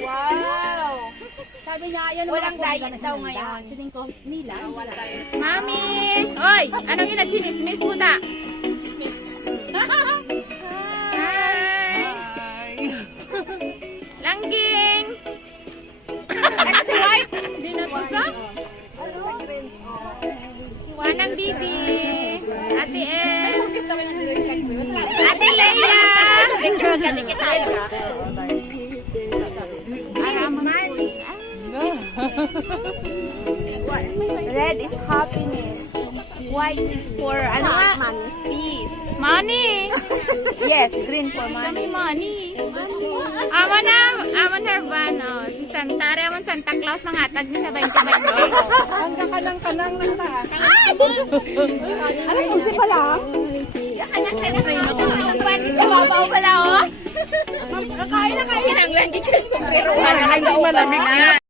Wow! Sabi niya, yan ang Walang mga diet kulang daw ng ngayon. handa. Sining ko nila. Wala tayo. Mami! Oy! Anong yun na chinismis mo ta? Chismis. Hi! Langging! Ano si White? Hindi na puso? Manang Bibi! Ate El! Ate Leia! Picture ka, dikit tayo. Red is happiness. White is for ano nga? Peace. Money. Yes, green for money. Money. Amon Herban, oh. Si Santare, amon Santa Claus, mangatag niya sa 20-20. Ang kanang lang ta. Ano kung si pala? Pwede sa babaw pala, oh. Kain na kain. Pinanglan di kayo sombrero. Malamig na.